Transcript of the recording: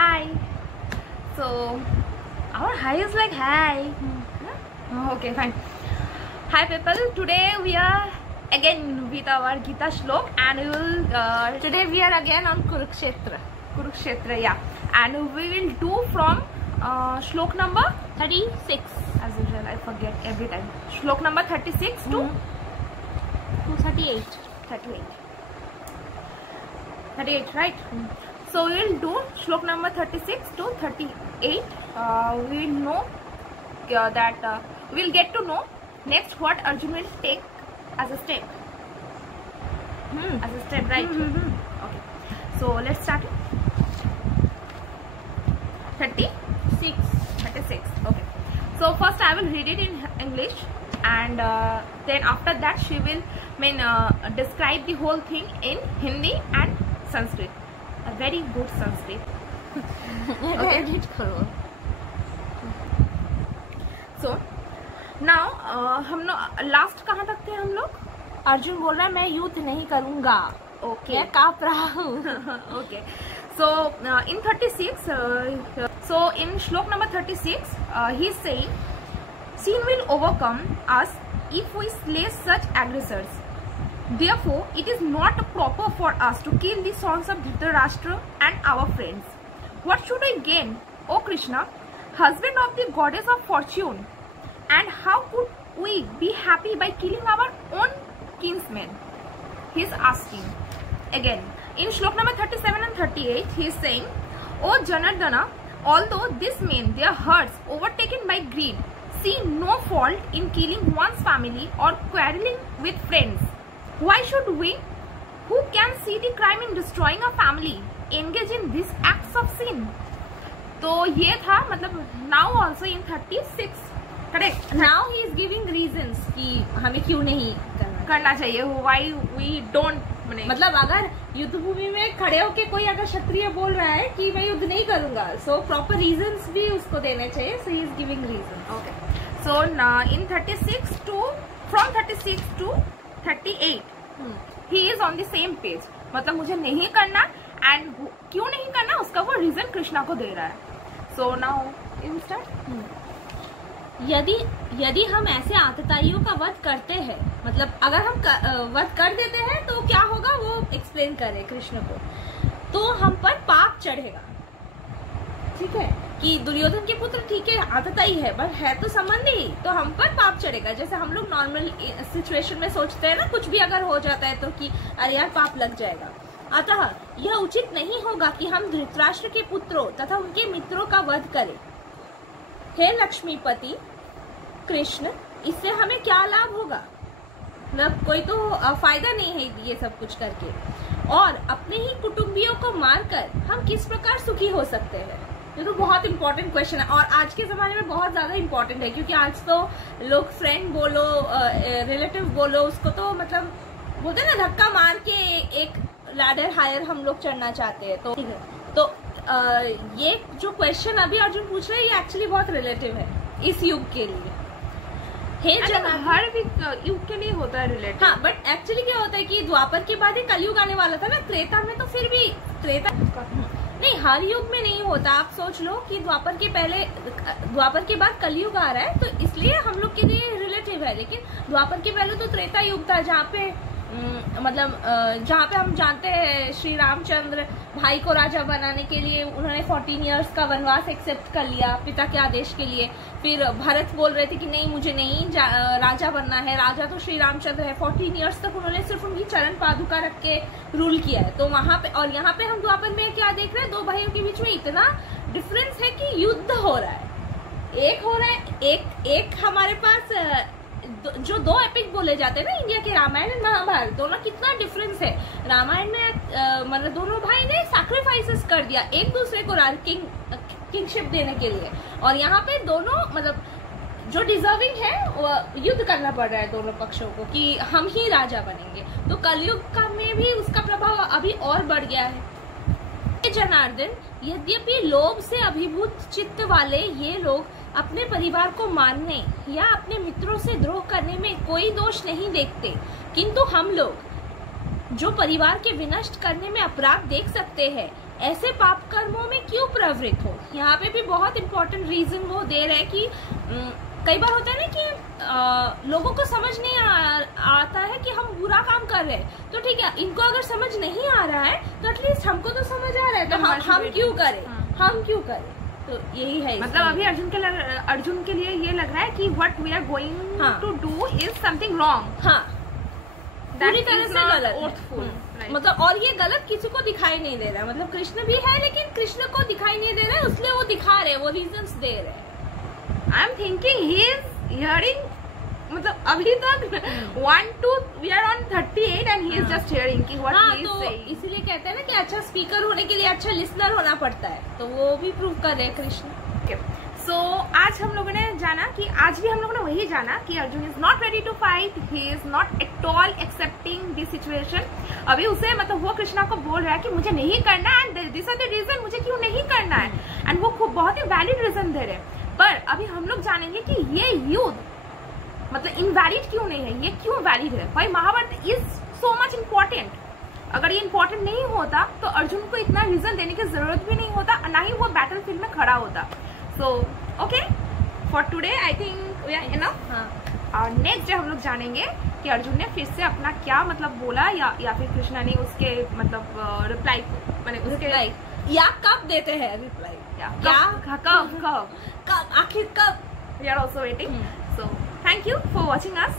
hi. So our hi is like hi. Okay, fine. Hi people. Today we are again with our Gita Shlok, and we will Today we are again on Kurukshetra. Yeah, and we will do from Shlok number 36. as usual. I forget every time. Shlok number 36 to 38. 38, right? So we will do Shlok number 36 to 38. We will know that we will get to know next what Arjun will take as a step. As a step, right? Okay. So let's start it. 36. Okay. So first I will read it in English, and then after that she will describe the whole thing in Hindi and Sanskrit. A very good Sanskrit. Edit करो. So now हम लोग last कहाँ तक थे हम लोग? अर्जुन बोल रहा है मैं युद्ध नहीं करूंगा. Okay. मैं कांप रहा हूँ. Okay. So in 36, so in Shlok number 36, he is saying, "Sin will overcome us if we slay such aggressors. Therefore, it is not proper for us to kill the sons of Dhritarashtra and our friends. What should we gain, O Krishna, husband of the goddess of fortune? And how could we be happy by killing our own kinsmen?" He is asking. Again, in Shlok number 37 and 38, he is saying, "O Janardana, although these men, their hearts overtaken by greed, see no fault in killing one's family or quarreling with friends. Why should we, who can see the crime in destroying a family, engage in these acts of sin?" तो ये था मतलब now also in 36, correct? Now he is giving reasons कि हमें क्यों नहीं करना चाहिए. Why we don't, मतलब अगर युद्ध भूमि में खड़े होके कोई अगर क्षत्रिय बोल रहा है कि मैं युद्ध नहीं करूंगा, सो प्रॉपर रीजंस भी उसको देने चाहिए. So he is giving reason. Okay. So in 36 to from 36 to 38, he is on the same page. मतलब मुझे नहीं करना, एंड क्यों नहीं करना उसका वो रीजन कृष्णा को दे रहा है. So now you start. यदि हम ऐसे आतताइयों का वध करते हैं, मतलब अगर हम वध कर देते हैं तो क्या होगा वो एक्सप्लेन करे कृष्ण को. तो हम पर पाप चढ़ेगा. ठीक है कि दुर्योधन के पुत्र ठीक है आतताई है, पर है तो संबंधी, तो हम पर पाप चढ़ेगा. जैसे हम लोग नॉर्मल सिचुएशन में सोचते हैं ना, कुछ भी अगर हो जाता है तो कि अरे यार पाप लग जाएगा. अतः यह उचित नहीं होगा कि हम धृतराष्ट्र के पुत्रों तथा उनके मित्रों का वध करें. हे लक्ष्मीपति कृष्ण, इससे हमें क्या लाभ होगा? मतलब कोई तो फायदा नहीं है ये सब कुछ करके. और अपने ही कुटुंबियों को मारकर हम किस प्रकार सुखी हो सकते हैं? ये तो बहुत इंपॉर्टेंट क्वेश्चन है, और आज के जमाने में बहुत ज्यादा इंपॉर्टेंट है, क्योंकि आज तो लोग फ्रेंड बोलो रिलेटिव बोलो, उसको तो मतलब बोलते हैं ना धक्का मार के एक लैडर हायर हम लोग चढ़ना चाहते हैं. तो ये जो क्वेश्चन अभी अर्जुन पूछ रहे हैं ये एक्चुअली बहुत रिलेटिव है इस युग के लिए. हर युग के लिए होता है रिलेटेड. हाँ, बट एक्चुअली क्या होता है कि द्वापर के बाद ही कलयुग आने वाला था ना. त्रेता में तो फिर भी त्रेता नहीं, हर युग में नहीं होता. आप सोच लो कि द्वापर के बाद कलयुग आ रहा है, तो इसलिए हम लोग के लिए रिलेटिव है. लेकिन द्वापर के पहले तो त्रेता युग था, जहाँ पे जहाँ पे हम जानते हैं श्री रामचंद्र भाई को राजा बनाने के लिए उन्होंने 14 इयर्स का वनवास एक्सेप्ट कर लिया पिता के आदेश के लिए. फिर भरत बोल रहे थे कि नहीं मुझे नहीं राजा बनना है, राजा तो श्री रामचंद्र है. 14 इयर्स तक उन्होंने सिर्फ उनकी चरण पादुका रख के रूल किया है. तो वहां पे और यहाँ पे हम द्वापर में क्या देख रहे हैं, दो भाइयों के बीच में इतना डिफरेंस है कि युद्ध हो रहा है. एक हमारे पास जो दो एपिक बोले जाते हैं ना इंडिया के, रामायण और महाभारत, दोनों कितना डिफरेंस है. रामायण में मतलब दोनों भाई ने सैक्रिफाइसेस कर दिया एक दूसरे को किंगशिप देने के लिए, और यहाँ पे दोनों मतलब जो डिजर्विंग है वो युद्ध करना पड़ रहा है दोनों पक्षों को कि हम ही राजा बनेंगे. तो कलयुग का में भी उसका प्रभाव अभी और बढ़ गया है. जनार्दन, यद्यपि लोभ से अभिभूत चित्त वाले ये लोग अपने परिवार को मारने या अपने मित्रों से द्रोह करने में कोई दोष नहीं देखते, किंतु हम लोग जो परिवार के विनष्ट करने में अपराध देख सकते हैं, ऐसे पाप कर्मों में क्यों प्रवृत्त हो। यहाँ पे भी बहुत इंपॉर्टेंट रीजन वो दे रहे हैं कि कई बार होता है ना कि लोगों को समझ नहीं आता है कि हम बुरा काम कर रहे हैं, तो ठीक है, इनको अगर समझ नहीं आ रहा है तो एटलीस्ट हमको तो समझ आ रहा है, तो हम क्यों करें, हम क्यों करें। तो यही है, मतलब अभी अर्जुन के लिए ये लग रहा है कि what we are going to do is something wrong. हाँ, पूरी तरह से गलत, मतलब और ये गलत किसी को दिखाई नहीं दे रहा है, मतलब कृष्ण भी है लेकिन कृष्ण को दिखाई नहीं दे रहा है, इसलिए वो दिखा रहे हैं, वो रीजंस दे रहे हैं। I am thinking he is hearing, मतलब अभी तक 1 2 we are on 38 and he is just hearing कि व्हाट ही इज सेइंग। इसीलिए कहते हैं ना कि अच्छा स्पीकर होने के लिए अच्छा लिसनर होना पड़ता है, तो वो भी प्रूव कर रहे हैं कृष्ण। सो आज हम लोगों ने जाना कि आज भी हम लोगों ने वही जाना कि Arjun is not ready to fight, he is not at all accepting this situation. अभी उसे मतलब वो कृष्णा को बोल रहा है कि मुझे नहीं करना and this are the reason मुझे क्यों नहीं करना है, एंड वो खूब बहुत ही वैलिड रीजन दे रहे हैं। पर अभी हम लोग जानेंगे कि ये युद्ध मतलब इनवैलिड क्यों नहीं है, ये क्यों वैलिड है। भाई Mahabharat is so much important, अगर ये इम्पोर्टेंट नहीं होता तो अर्जुन को इतना रीजन देने की जरूरत भी नहीं होता, ना ही वो बैटल फील्ड में खड़ा होता। So okay, for today I think we are enough. और नेक्स्ट डे हम लोग जानेंगे कि अर्जुन ने फिर से अपना क्या मतलब बोला, या फिर कृष्णा ने उसके मतलब रिप्लाई मैंने उसके या कब देते हैं रिप्लाई, कब आखिर कब। We are also waiting. So thank you for watching us.